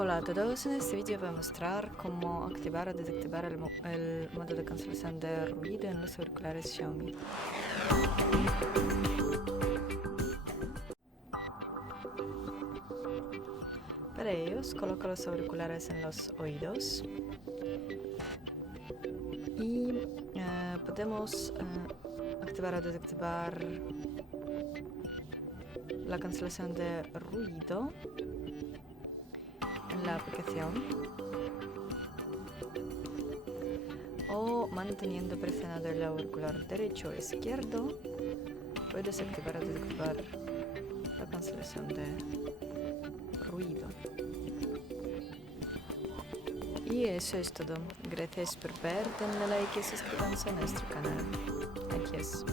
Hola a todos, en este vídeo voy a mostrar cómo activar o desactivar el modo de cancelación de ruido en los auriculares Xiaomi. Para ellos, coloco los auriculares en los oídos y podemos activar o desactivar la cancelación de ruido en la aplicación o manteniendo presionado el auricular derecho o izquierdo. Puedes activar o desactivar la cancelación de ruido. Y eso es todo. Gracias por ver, denle like y suscríbanse a nuestro canal. Adiós.